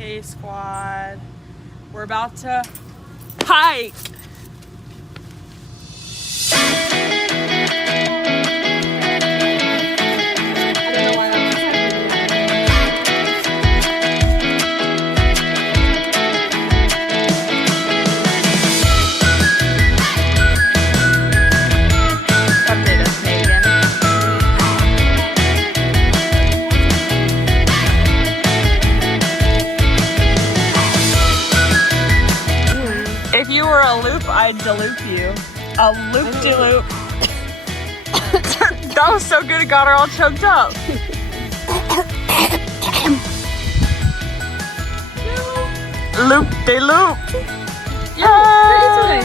Hey squad, we're about to hike. Update us, Megan. If you were a loop, I'd de-loop you. A loop-de-loop. That was so good, it got her all choked up. Loop-de-loop. Yay!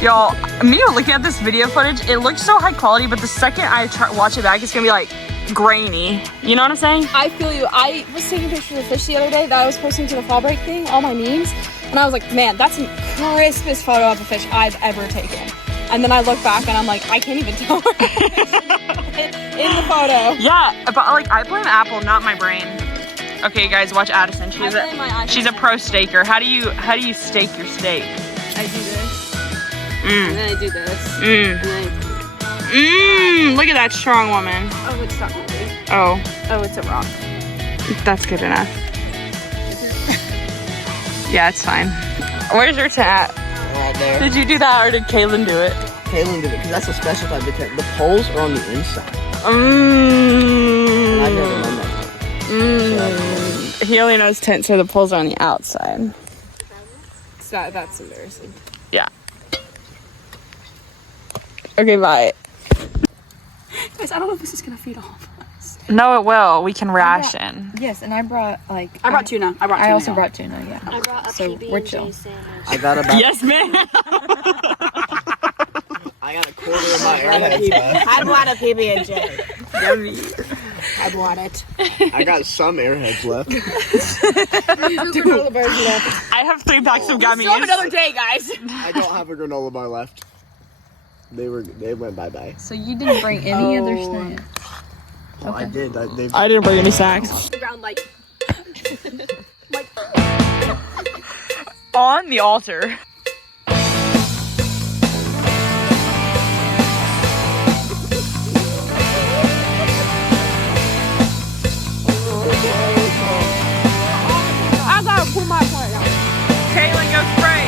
Y'all, me looking at this video footage, it looks so high quality, but the second I watch it back, it's gonna be like grainy. You know what I'm saying? I feel you. I was taking pictures of fish the other day that I was posting to the fall break thing, all my memes, and I was like, man, that's the crispest photo of a fish I've ever taken. And then I look back and I'm like, I can't even tell where in the photo. Yeah, but like I blame Apple, not my brain. Okay, guys, watch Addison. She's a pro staker. How do you stake your steak? I do this, and then I do this, and then I do Look at that strong woman. Oh, it's not moving. Oh, Oh, it's a rock. that's good enough. Yeah, it's fine. Where's your tat? Right there. Did you do that or did Kaylin do it? Kaylin did it because that's a special type of tent. The poles are on the inside. I never done that. He only knows tent, so the poles are on the outside. So that's embarrassing. Yeah. Okay, bye. Guys, I don't know if this is gonna feed all of us. No, it will. We can ration. Yes, and I brought like I brought tuna. I also brought tuna. Yeah. I brought a So, we're chill. PB&J sandwich. I got about. Yes, ma'am. I got a quarter of my airheads left. I bought a PB&J. Yummy. I bought it. I got some airheads left. I have 3 packs of gummies. Still have another day, guys. I don't have a granola bar left. They went bye bye. So you didn't bring any other snacks? Well, I did. I didn't bring any snacks. The ground like On the altar. I gotta pull my part out. Kaylin, go spray.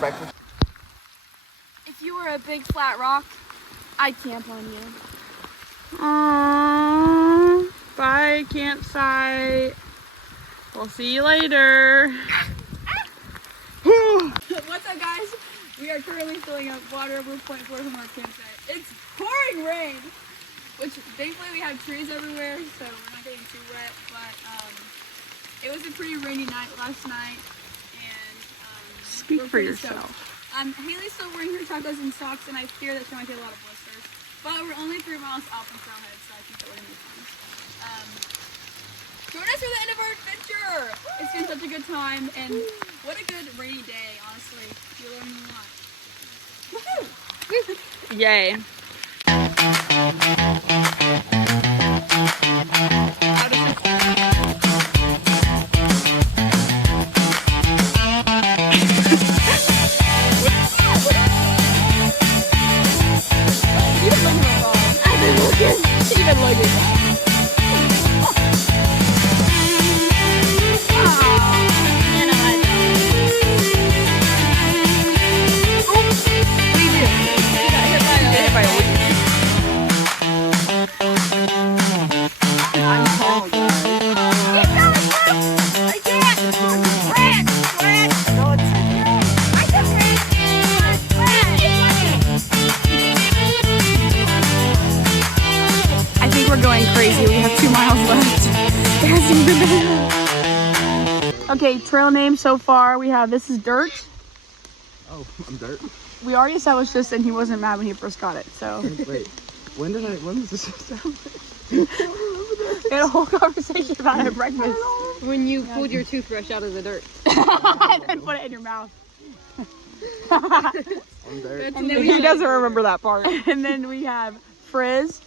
Breakfast. If you were a big flat rock, I'd camp on you. Aww. Bye, campsite. We'll see you later. What's up, guys? We are currently filling up water over 0.4 from our campsite. It's pouring rain, which thankfully we have trees everywhere, so we're not getting too wet. But it was a pretty rainy night last night, and Speak we're for pretty yourself. stoked. Haley's still wearing her tacos and socks, and I fear that she might get a lot of blisters. But we're only 3 miles out from Trailhead, so I think that we're gonna be fine. Join us for the end of our adventure! It's been such a good time, and what a good rainy day, honestly. You're learning a lot. Woohoo! Yay. Even Logan. Okay, trail name so far we have this is Dirt. Oh, I'm Dirt. We already established this and he wasn't mad when he first got it, so. Wait, when was this established? We had a whole conversation about it at breakfast. When you pulled your toothbrush out of the dirt. And then put it in your mouth. I'm Dirt. And then He doesn't remember that part. And then we have Frizz.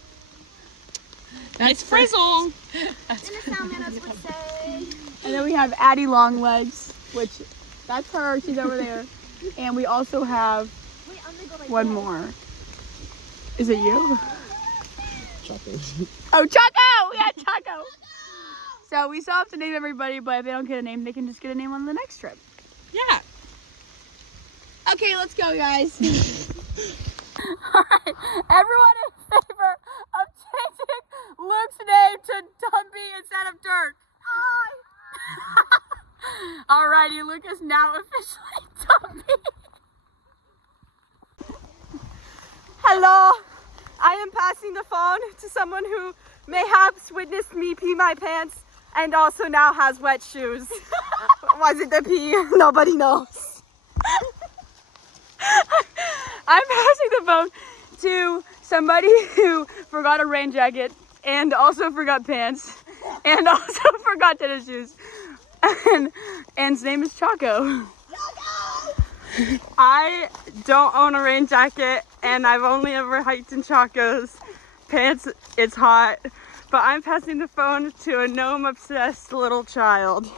It's Frizzle. And then we have Addie Longlegs, which that's her, she's over there. And we also have one more. Is it you? Oh, Choco! We had Choco! So we still have to name everybody, but if they don't get a name, they can just get a name on the next trip. Yeah. Okay, let's go, guys. Alright, everyone in favor of changing Luke's name to Dumpy instead of Dirt. Alrighty, Luke is now officially Dumpy. Hello, I am passing the phone to someone who mayhaps witnessed me pee my pants and also now has wet shoes. Was it the pee? Nobody knows. I'm passing the phone to somebody who forgot a rain jacket and also forgot pants and also forgot tennis shoes. And his name is Choco. I don't own a rain jacket and I've only ever hiked in Choco's pants. It's hot, but I'm passing the phone to a gnome obsessed little child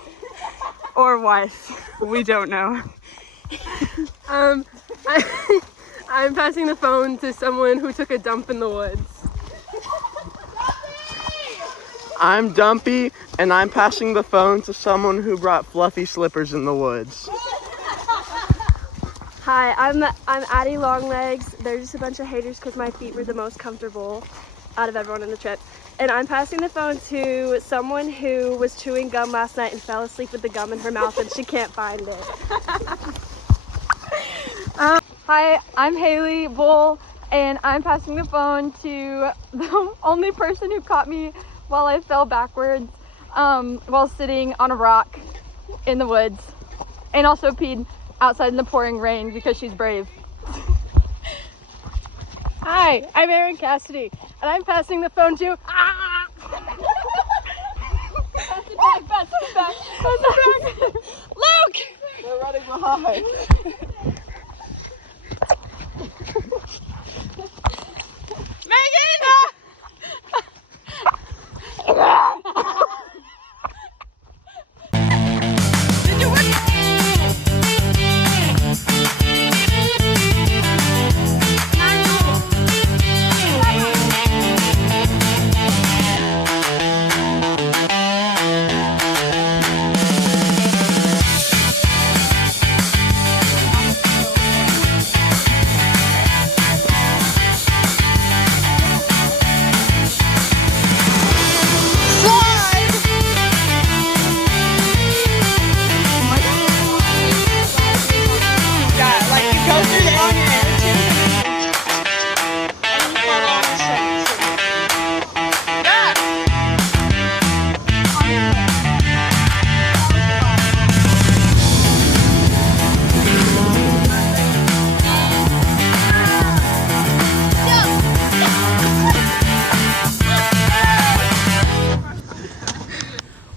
or wife. We don't know. I'm passing the phone to someone who took a dump in the woods. I'm Dumpy, and I'm passing the phone to someone who brought fluffy slippers in the woods. Hi, I'm Addie Longlegs. They're just a bunch of haters because my feet were the most comfortable out of everyone on the trip. And I'm passing the phone to someone who was chewing gum last night and fell asleep with the gum in her mouth and she can't find it. Hi, I'm Haley Bull, and I'm passing the phone to the only person who caught me while I fell backwards while sitting on a rock in the woods, and also peed outside in the pouring rain because she's brave. Hi, I'm Erin Cassidy, and I'm passing the phone to Luke! They're running behind.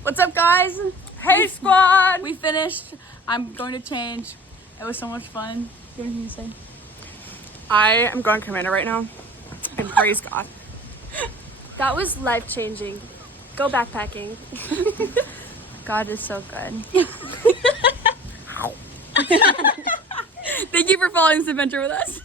What's up, guys? Hey, squad! We finished. I'm going to change. It was so much fun. Do you have anything to say? I am going Commander right now. And praise God. That was life-changing. Go backpacking. God is so good. Thank you for following this adventure with us.